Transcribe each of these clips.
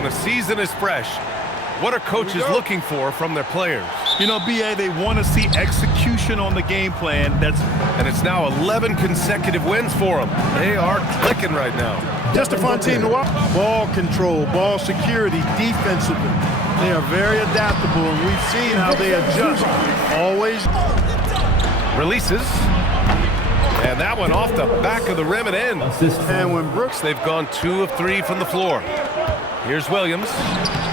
when a season is fresh. What are coaches looking for from their players? You know, BA, they want to see execution on the game plan. And it's now 11 consecutive wins for them. They are clicking right now. Just a fun team to watch. Ball control, ball security, defensively. They are very adaptable, and we've seen how they adjust. Always. Releases. And that one off the back of the rim and in. And when Brooks, they've gone 2 of 3 from the floor. Here's Williams.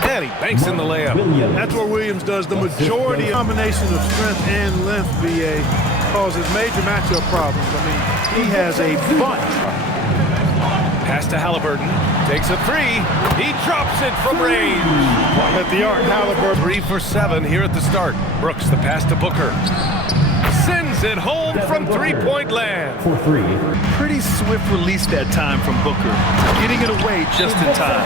And he banks in the layup. That's what Williams does. The majority combination of strength and length, BA, causes major matchup problems. I mean, he has a bunch. Pass to Halliburton. Takes a 3. He drops it from range. At the arc, Halliburton. 3 for 7 here at the start. Brooks, the pass to Booker. Sends it home from three-point land. For 3. Pretty swift release that time from Booker. Getting it away just in time.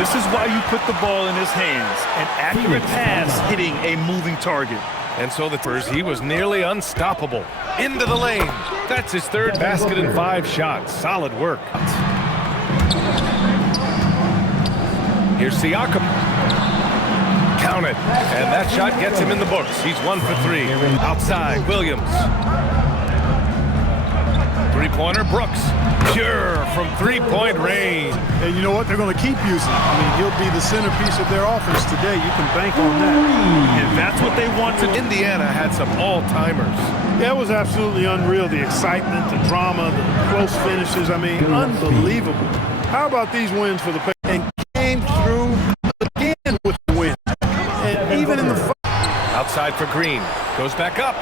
This is why you put the ball in his hands. An accurate pass hitting a moving target. And so the first, he was nearly unstoppable. Into the lane. That's his 3rd basket in 5 shots. Solid work. Here's Siakam. Count it. And that shot gets him in the books. He's 1 for 3. Outside, Williams. Three-pointer, Brooks. Pure from three-point range. And you know what? They're going to keep using him. I mean, he'll be the centerpiece of their offense today. You can bank on that. And that's what they want to do. Indiana had some all-timers. Yeah, it was absolutely unreal. The excitement, the drama, the close finishes. I mean, unbelievable. How about these wins for the Pacers? And came through again with the win. And even in the outside for Green. Goes back up.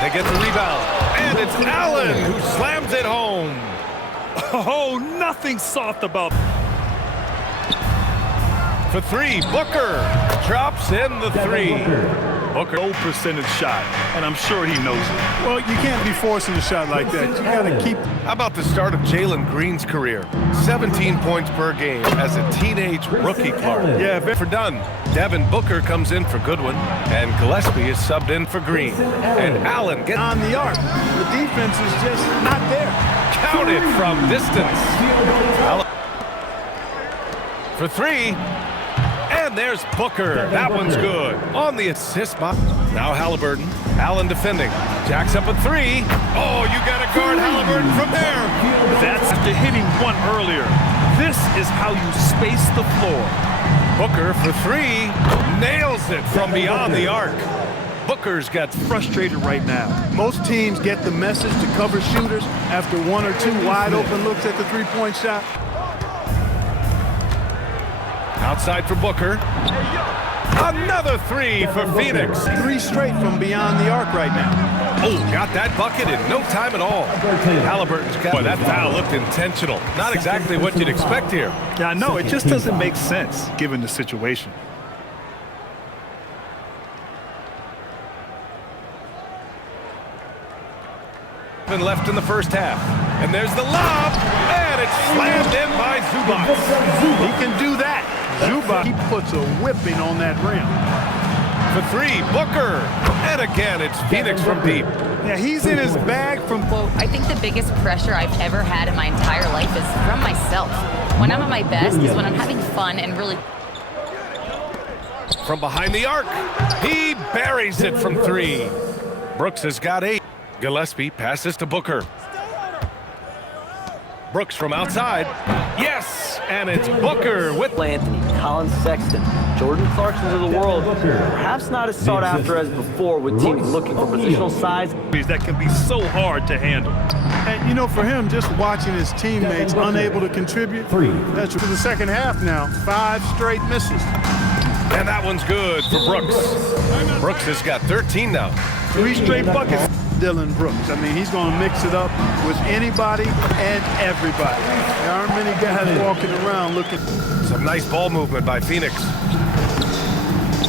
They get the rebound. And it's Allen who slams it home. Oh, nothing soft about. For 3, Booker drops in the 3. Booker, low percentage shot, and I'm sure he knows it. Well, you can't be forcing a shot like that. You got to keep. How about the start of Jalen Green's career? 17 points per game as a teenage rookie Clark. Yeah, for done. Devin Booker comes in for Goodwin, and Gillespie is subbed in for Green. And Allen gets on the arc. The defense is just not there. Counted from distance. For 3. And there's Booker. That one's good. On the assist box. Now Halliburton. Allen defending. Jacks up a 3. Oh, you got to guard Halliburton from there. That's after hitting one earlier. This is how you space the floor. Booker for 3. Nails it from beyond the arc. Booker's got frustrated right now. Most teams get the message to cover shooters after 1 or 2 wide open looks at the three-point shot. Outside for Booker. Another 3 for Phoenix. 3 straight from beyond the arc right now. Oh, got that bucket in no time at all. Halliburton's got. Boy, that foul looked intentional. Not exactly what you'd expect here. Yeah, I know. It just doesn't make sense given the situation. Been left in the first half. And there's the lob. And it's slammed in by Zubac. He can do that. Zubac, he puts a whipping on that rim. For 3, Booker. And again, it's Phoenix from deep. Yeah, he's in his bag from... Well, I think the biggest pressure I've ever had in my entire life is from myself. When I'm at my best is when I'm having fun and really... From behind the arc. He buries it from 3. Brooks has got 8. Gillespie passes to Booker. Brooks from outside. Yes, and it's Booker with Anthony, Colin Sexton, Jordan Clarksons of the world. Perhaps not as sought after as before with teams looking for positional size. That can be so hard to handle. And, you know, for him, just watching his teammates unable to contribute, that's for the second half now. 5 straight misses. And that one's good for Brooks. Brooks has got 13 now. 3 straight buckets. Dylan Brooks. I mean, he's going to mix it up with anybody and everybody. There aren't many guys walking around looking. Some nice ball movement by Phoenix.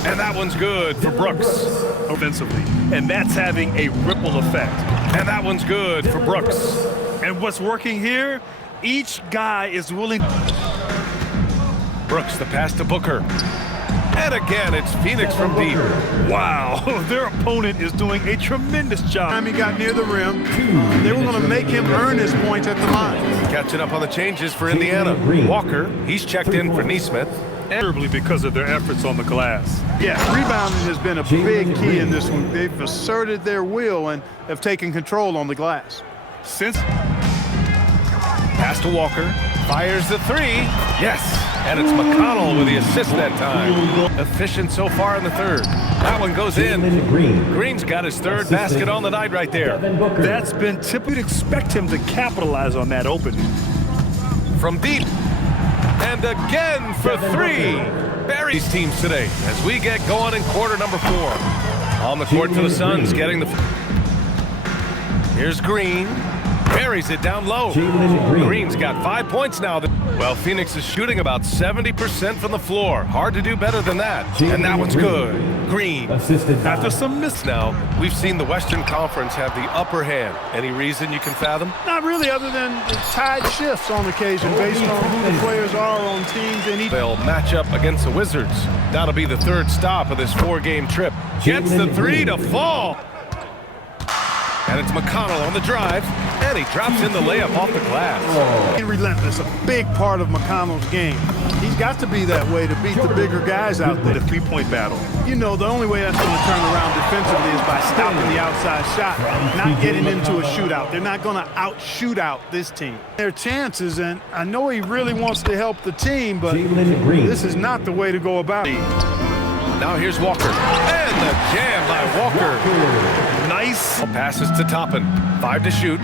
And that one's good for Brooks. Offensively. And that's having a ripple effect. And that one's good for Brooks. And what's working here, each guy is willing. Brooks, the pass to Booker. And again, it's Phoenix from deep. Wow, their opponent is doing a tremendous job. Time he got near the rim, they were going to make him earn his points at the line. Catching up on the changes for Indiana. Walker, he's checked in for Neesmith. Terribly because of their efforts on the glass. Yeah, rebounding has been a big key in this one. They've asserted their will and have taken control on the glass. Pass to Walker. Fires the three. Yes. And it's McConnell with the assist that time. Efficient so far in the third. That one goes in. Green's got his third basket on the night right there. That's been typical. You'd expect him to capitalize on that opening. From deep. And again for three. Barry's teams today as we get going in quarter number 4. On the court for the Suns, getting the... Here's Green. Buries it down low. Green's got 5 points now. Well, Phoenix is shooting about 70% from the floor. Hard to do better than that. And that one's good. Green. After some miss now, we've seen the Western Conference have the upper hand. Any reason you can fathom? Not really, other than the tide shifts on occasion based on who the players are on teams. And they'll match up against the Wizards. That'll be the third stop of this 4-game trip. Gets the three to fall. And it's McConnell on the drive, and he drops in the layup off the glass. Relentless, a big part of McConnell's game. He's got to be that way to beat the bigger guys out there. The three-point battle. You know, the only way that's going to turn around defensively is by stopping the outside shot, not getting into a shootout. They're not going to out-shoot out this team. Their chances, and I know he really wants to help the team, but this is not the way to go about it. Now here's Walker, and the jam by Walker. Nice. Passes to Toppin. 5 to shoot.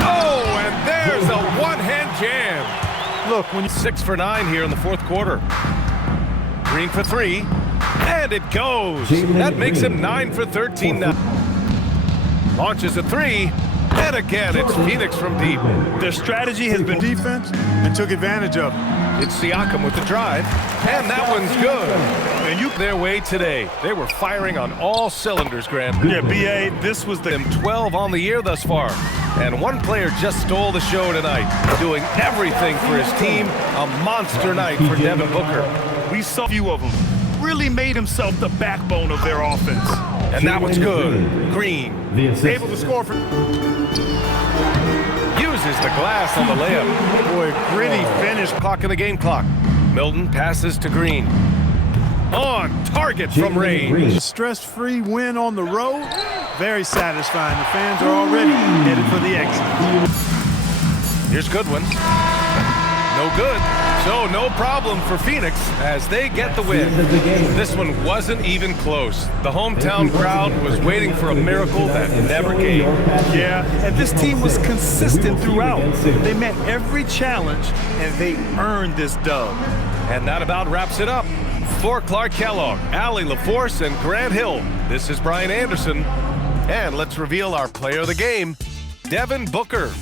Oh, and there's a one-hand jam. Look, when 6 for 9 here in the fourth quarter. Green for 3, and it goes. That makes him 9 for 13 now. Launches a 3, and again, it's Phoenix from deep. Their strategy has been defense and took advantage of it. It's Siakam with the drive, and that one's good. And you their way today. They were firing on all cylinders, Grant. Yeah, B.A., this was them 12 on the year thus far. And one player just stole the show tonight, doing everything for his team. A monster night for Devin Booker. We saw a few of them. Really made himself the backbone of their offense. And that one's good. Green. Able to score for... Uses the glass on the layup. Boy, gritty finish. Clock in the game clock. Milton passes to Green. On target from range. Stress-free win on the road. Very satisfying. The fans are already headed for the exit. Here's Goodwin. No good. So no problem for Phoenix as they get the win. This one wasn't even close. The hometown crowd was waiting for a miracle that never came. Yeah, and this team was consistent throughout. They met every challenge, and they earned this dub. And that about wraps it up. For Clark Kellogg, Allie LaForce, and Grant Hill, this is Brian Anderson. And let's reveal our player of the game, Devin Booker.